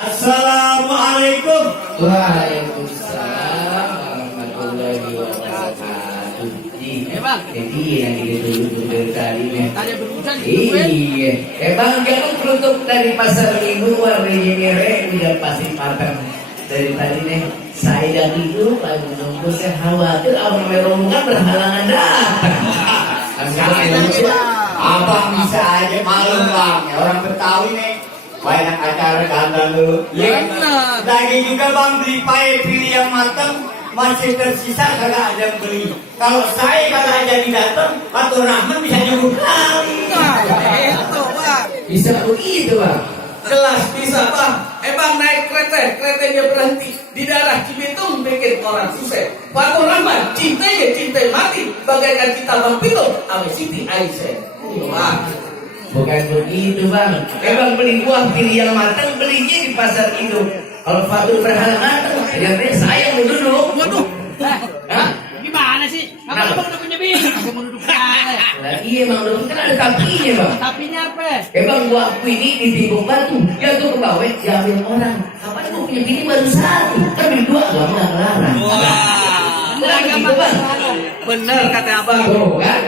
Assalamualaikum. Waalaikumsalam warahmatullahi wabarakatuh. Jadi yang dulu tadi Ada berurusan iya. Bang jangan penutup dari pasar minggu warnanya merah udah pasti patah dari tadi nih. Saya dan itu lagi nunggu, saya khawatir orang merombongan berhalangan datang. Abang bisa aja malu bang. Ya, orang Betawi nih banyak acara ganda dulu. Ya, Benar. lagi juga bang beli pae pilih yang matang masih tersisa kagak ada yang beli. Kalau saya kagak jadi datang, Fatur Rahman bisa nyuruh kali. Itu bang. Bisa begitu bang. Jelas bisa bang. Bang naik keretanya berhenti di daerah Cibitung bikin orang susah. Fatur Rahman cintanya cinta mati bagaikan kita bang Pito sama Siti Aisyah. Bang. Bukan begitu bang. Bang beli buah pilih yang matang belinya di pasar induk. Kalau Fatur berhalangan, yang saya mau duduk. Waduh. Hah? Gimana sih? Abang udah punya bini? Aku mau duduk sana. Lah iya bang, duduk kan ada kakinya bang. Tapinya apa? Bang gua aku ini ditimbung batu, ya tuh ke bawah diambil orang. Kapan gua punya bini baru satu, kan beli dua gak melarang. Lagi gitu bang. Bener kata abang. Tuh kan?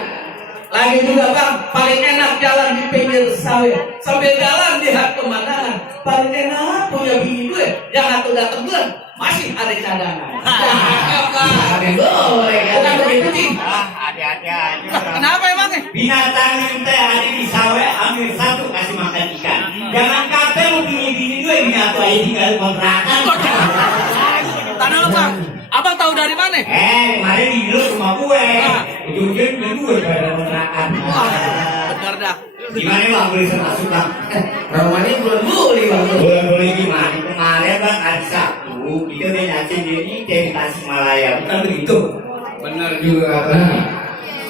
Lagi juga bang, paling enak jalan di pinggir sawit sambil jalan lihat pemandangan. Paling enak punya bini gue yang satu datang bulan masih ada cadangan. Ada boleh kan? Bukan begitu sih. Hati-hati aja. Kenapa emang? Binatang yang teh ada di sawah ambil satu kasih makan ikan. Jangan kata mau bini dua binatang aja tinggal kontrakan. Tanah lo bang, abang tahu dari mana? Kemarin di rumah gue. Ujung-ujungnya gue pada kontrakan. Bener dah. Gimana bang boleh termasuk bang? Romanya belum beli bang. Boleh gimana? Kemarin bang hari Sabtu kita udah nyaci ini dari Tasikmalaya, bukan begitu? Bener juga bang.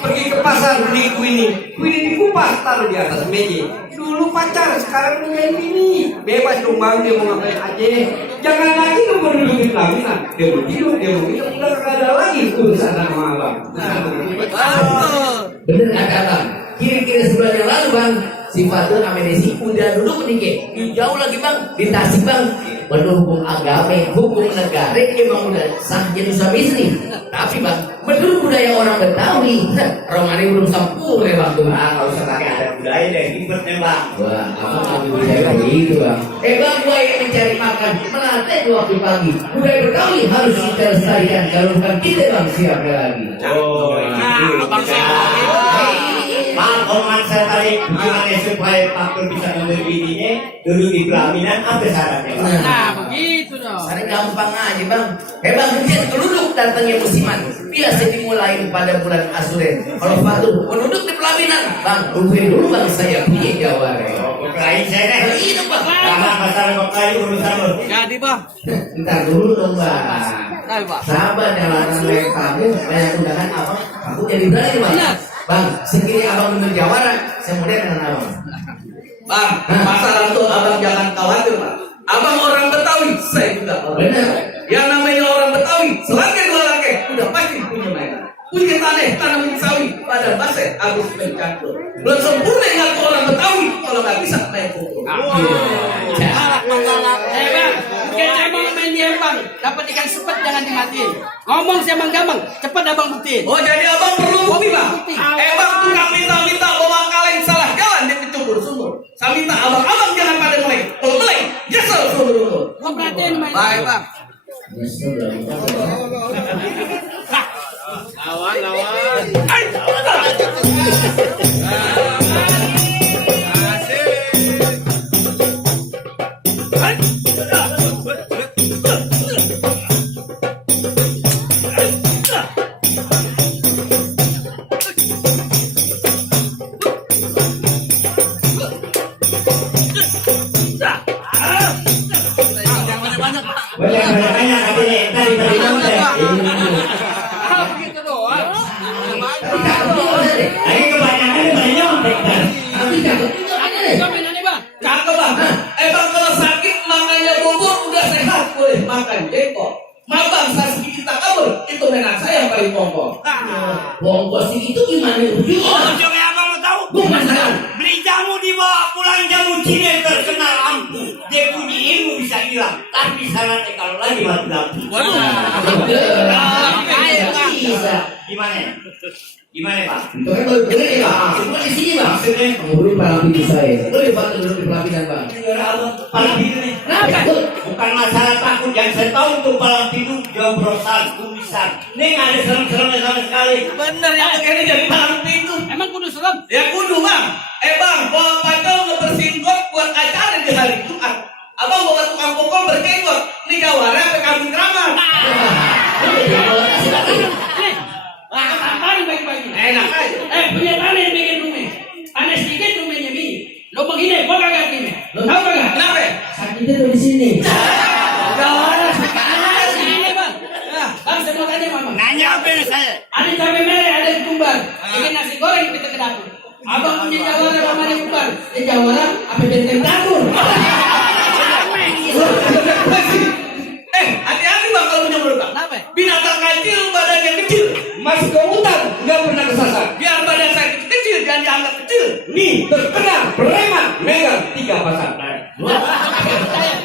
Pergi ke pasar beli kuini dikupas taruh di atas meja. Dulu pacar, sekarang punya bini. Bebas dong bang, dia mau ngapain aja. Jangan lagi nunggu duduk di pelaminan. Dia mau tidur, dia mau minum, udah gak ada lagi urusan sama abang. Bener kata bang. Kira-kira sebulan yang lalu bang, si Fatur Amenesi udah duduk nikah. Jauh lagi bang, di Tasik bang. Menurut hukum agama, hukum negara emang udah sah jadi suami istri. Tapi bang, menurut budaya orang Betawi, Romani belum sempurna bang tuh. Nggak usah pakai adat budaya deh, ribetnya bang. Wah, apa ngambil budaya kayak gitu bang? Bang, gua yang mencari makan, melantai di waktu pagi. Budaya Betawi harus kita lestarikan. Kalau bukan kita bang, siapa lagi? Oh, abang saya Bang, omongan saya tadi gimana supaya Fatur bisa membeli bininya duduk di pelaminan apa syaratnya bang? Nah, begitu dong. Sekarang gampang aja bang. Bang, hujan keluduk datangnya musiman. Biasa dimulai pada bulan Azuren. Kalau Fatur penduduk di pelaminan, bang, tungguin dulu bang saya punya jawab. Kelain saya deh. Itu bang. Karena masalah kelain urusan lo. Jadi bang. Ntar dulu dong bang. Ayo bang. Sabar jalanan lain kamu, banyak undangan abang. Aku jadi berani bang. Benar. Bang, sekiranya abang bener jawara, saya mau dengan abang. Bang, masalah itu abang jangan khawatir bang. Abang orang Betawi, saya juga orang. Benar. Yang namanya orang Betawi, selangkah dua langkah, udah pasti punya mainan. Punya tanah, tanamin sawi, pada basah, habis mencampur. Belum sempurna ingat orang Betawi, kalau nggak bisa main pukul. Bang, kita mau main dia bang, dapat ikan sepet jangan dimatiin. Ngomong sih emang gampang, cepat abang buktiin. Oh jadi abang perlu bukti bang? Bang tukang minta bawa kaleng salah jalan dia kecubur sumur. Saya minta abang jangan pada meleng. Kalau meleng, nyesel sumur. Gua perhatiin main. Baik bang. Lawan. Banyak tadi Begitu doang. Lagi kebanyakan banyak Mainannya bang. Cakep bang. Bang kalau sakit makannya bubur udah sehat boleh makan jengkol. Mabang saat kita kabur itu mainan saya yang paling pokok. Bongkos itu gimana ujungnya? ujungnya abang mau tahu? Bukan sekarang. Beli jamu dibawa pulang, jamu Cina terkenal ampuh. Dia punya ilmu bisa hilang, tapi syaratnya kalau lagi mati lampu. Bisa. Gimana? Gimana Pak? Itu kan baru bener ya Pak. Semua di sini Pak. Maksudnya? Menghubungi para pintu saya. Boleh Pak duduk di pelaminan Pak. Palang pintu nih. Kenapa? Bukan masalah takut, yang saya tahu untuk palang pintu jobrosan, kumisan. Nih nggak ada serem-seremnya sama sekali. Bener ya, ini jadi palang pintu. Emang kudu serem? Ya kudu bang. Bang, bawa patel ngebersihin got buat acara di hari Jumat. Abang bawa tukang pokok bersihin got. Ini jawara apa kambing keramat? Tamparin bagi-bagi. Enak aja. Punya tanah yang bikin rumah. Tanah sedikit rumahnya mini. Lo begini, gua kagak gini. Tahu kagak? Kenapa? Sakitnya tuh di sini. Jawara sini bang. Bang saya mau tanya mama. Nanya apa ini saya? Ada cabai merah, ada kumbar. Bikin nasi goreng kita ke dapur. Abang punya jawara sama ada kumbar. Jawara apa benteng dapur? Hati-hati bang kalau punya beruang. Kenapa? Binatang kecil badan yang kecil. Masuk ke hutan nggak pernah kesasar. Biar badan saya kecil dan dianggap kecil. Nih terkenal preman megang 3 pasar.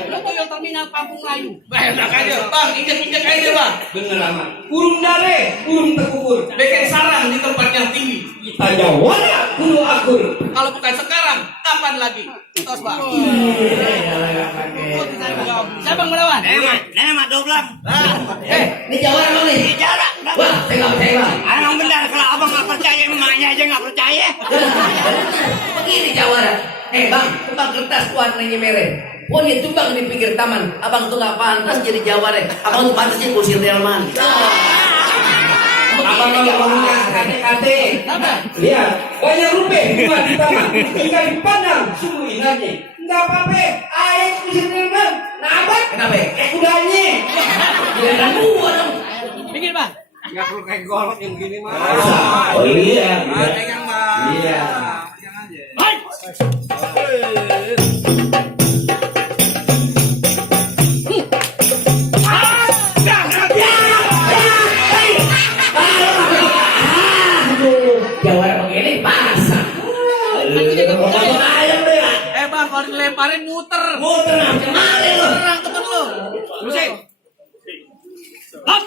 Lo tuyul terminal Kampung Melayu. Enak aja bang, injek-injek aja bang. Bener amat. Burung dare, burung terkubur. Bikin sarang di tempat yang tinggi. Kita jawara kudu akur. Kalau bukan sekarang, kapan lagi? Tos bang. Siapa yang melawan? Nenek doblang. Ini jawara Bang nih. Bicara. Wah, saya nggak percaya Bang. Emang benar kalau abang nggak percaya, emaknya aja nggak percaya. Begini jawara. Bang, kembang kertas warnanya merah. Oh dia tumbang di pinggir taman. Abang tuh nggak pantas jadi jawara. Abang tuh pantasnya kusir delman. Abang ngomongnya kate-kate. Lihat, banyak rupiah buat di taman. Jika dipandang, sungguh ingatnya. Enggak apa-apa, air kusir delman. Kenapa? Kenapa? Kudanya. Tidak ada gua dong. Pikir bang. Enggak perlu kayak golok yang gini mah. Oh iya. Pegang bang. Iya. Hai. Jawara begini pasang. Bang, kalau dilemparin muter. Muter kemarin lo. Terang temen lo. Musik. Hop.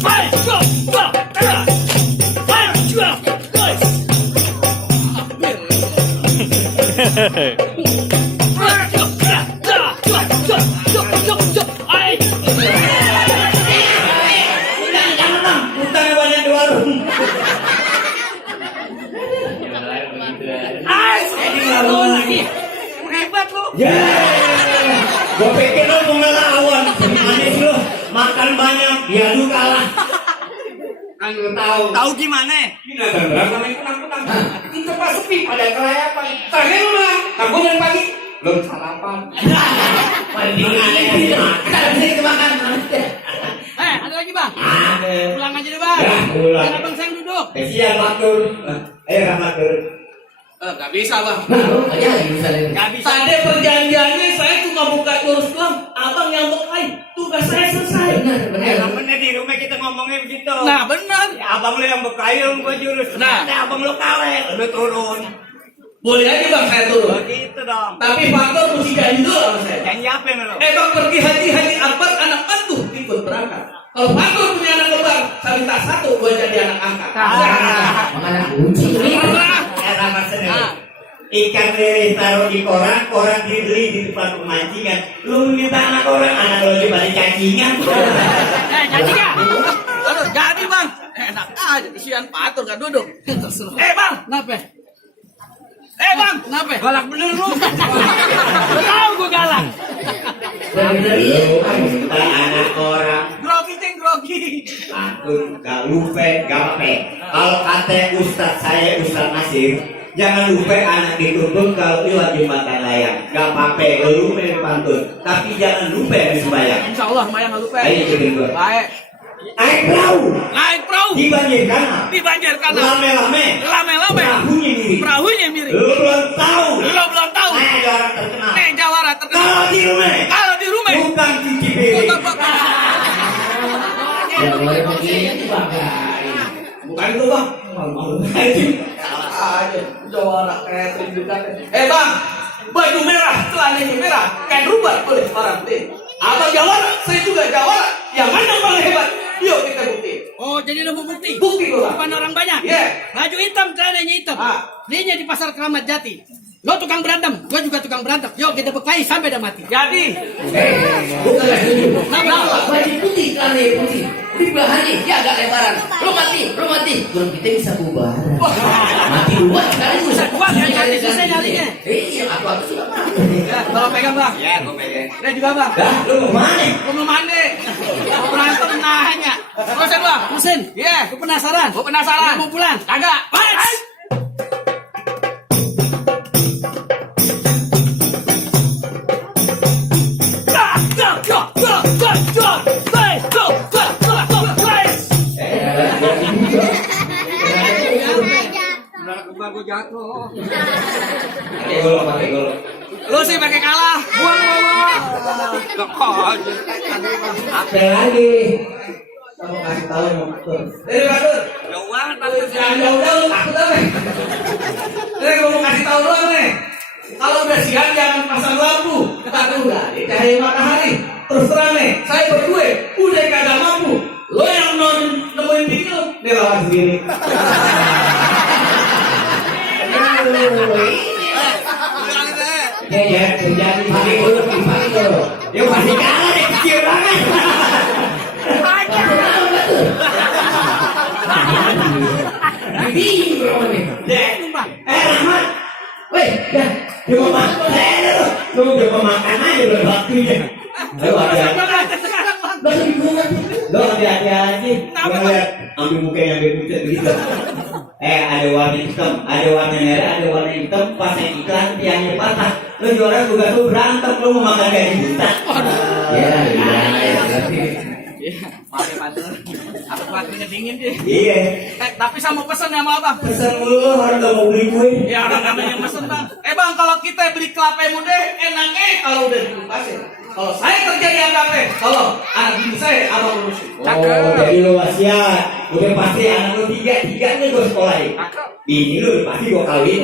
Hai, go, go, go. Hai, go, go. Jangan bang, utangnya banyak di warung. Lagi. Hebat lo. Ya, gua pikir lo mau ngelawan. Gimana sih lo? Makan banyak, ya lu kalah. Kan lu tahu. Tahu gimana? Binatang berapa yang kunang-kunang. Itu pas sepi pada kelayapan. Terakhir lu lah. Kamu dari pagi belum sarapan. Kita ada sini kemakan. Ada lagi bang. Ada. Pulang aja deh bang. Ya, pulang. Biar abang sayang duduk. Kesian matur. Ayo matur. Gak bisa bang. Nah, aja lagi bisa nih. Gak bisa. Tadi perjanjiannya saya cuma buka jurus doang. Abang nyambung lain. Tugas saya selesai. Emang bener di rumah kita ngomongnya begitu. Nah benar. Ya, abang lo yang berkayung, gua jurus. Nah. Abang lo kalah, lo turun. Boleh aja bang saya turun. Begitu dong. Tapi faktor mesti janji dulu sama saya. Janji apa yang lo? Bang pergi haji akbar anak mantu ikut berangkat. Kalau faktor punya anak kembar, saya minta 1 buat jadi anak angkat. Makanya kunci. Ada maksudnya. Ikan lele taruh di koran, koran dibeli di depan pemancingan. Lu minta anak orang, anak lo di balik cacingan. Jadi gak? Aduh, jadi bang. Enak aja, kesian patur gak duduk. Bang, kenapa? Bang, kenapa? Galak bener lu. Tahu gue galak. Dari Minta anak orang. Grogi ceng grogi. Atur, gak lupa, gak apa. Kalau kata Ustaz saya, Ustaz Nasir, jangan lupa anak dituntun kalau lewat jembatan layang. Gak apa-apa, lu lupa pantun. Tapi jangan lupa sembahyang. Insya Allah, Maya gak lupa. Ayo ikutin gua. Baik. Naik perahu. Naik perahu. Di banjir kanan. Di banjir kanan. Lame-lame. Lame-lame. Perahunya mirip. Perahunya mirip. Lu belum tahu. Lo belum tahu. Nah, ada orang terkenal. Jawara terkenal. Kalau di rumah. Kalau di rumah. Bukan cuci piring. yang boleh begini dibanggain. Bukan lu bang. Malu aja. Aja, jawara kayak tunjukkan. Bang, baju merah, celananya merah, kain rubah boleh sekarang deh. Abang jawara, saya juga jawara. Yang mana yang paling hebat? Yuk kita bukti. Oh, jadi lu mau bukti? Bukti lu bang. Bukan orang banyak. Iya. Baju hitam, celananya hitam. Belinya di pasar Keramat Jati. Lo tukang berantem, gua juga tukang berantem. Yuk kita berkelahi sampai dah mati. Jadi, Bukanlah setuju. Kenapa? Baju putih, celana putih. Ini bahannya, dia agak lebaran. Lo mati. Belum kita bisa bubaran. Mati dua sekali bisa. Wah, yang cantik selesai nyalinya. Iya, aku sudah mati. ya, tolong pegang bang. Ya, gue pegang. Ini juga bang. Dah, lu mau mana? Gua belum mandi. Gua berantem nahanya. Terusin bang. Mesin, Iya. gua penasaran. Gua penasaran. Mau pulang? Kagak. Hai! Gua jatuh. Pakai golok. Lu sih pakai kalah. Buang. Apa lagi? Kamu kasih tahu yang betul. Badur. Jauh banget takut. Jangan jauh-jauh lu takut apa? Gua mau kasih tahu doang nih. Kalau udah siang jangan pasang lampu. Kata udah di cahaya matahari. Terus terang nih, saya berdua udah kagak mampu. Lo yang nemuin video, nih lawan sendiri. Ya, terjadi pakai golok. Dia pasti kalah deh, kecil banget. Rahmat. Weh, dah. Dia mau makan lu. Lu udah mau makan aja belum waktunya. Ayo Lo hati-hati aja. Gua ngeliat ambil muka yang beda gitu. Ada warna hitam, ada warna merah, ada warna hitam. Pas yang iklan tiangnya patah. Lo jualan juga tuh berantem. Lo mau makan kayak buta. Ya. Maaf Padur. Aku waktunya dingin deh. Iya. Tapi sama pesan sama abang. Pesan lu orang gak mau beli kue. Ya orang namanya mesen bang. Bang, kalau kita beli kelapa muda enaknya kalau udah dikupasin. Kalau saya kerja di AKP, kalau anak bini saya abang urusin. Oh, jadi lu wasiat. Udah pasti anak lu tiga nih gue sekolahin. Bini lu udah pasti gue kawin.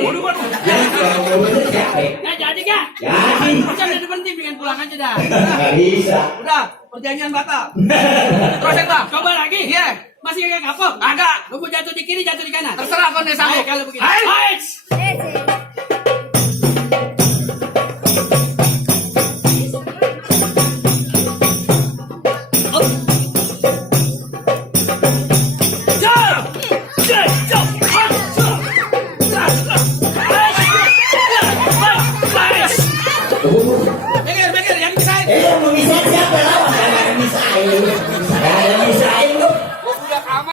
Yang gak mau ngurus siapa? Ya jadi gak? Jadi. Bisa udah berhenti, bikin pulang aja dah. Gak bisa. Udah, perjanjian batal. Terus ya bang, Coba lagi. Iya. Masih kayak kapok? Agak. Lu mau jatuh di kiri, jatuh di kanan. Terserah kau nih Ayo, sanggup. kalau begitu. Hai. Hai! Oh, Minggir, yang bisa. mau bisa siapa lawan? Gak bisa.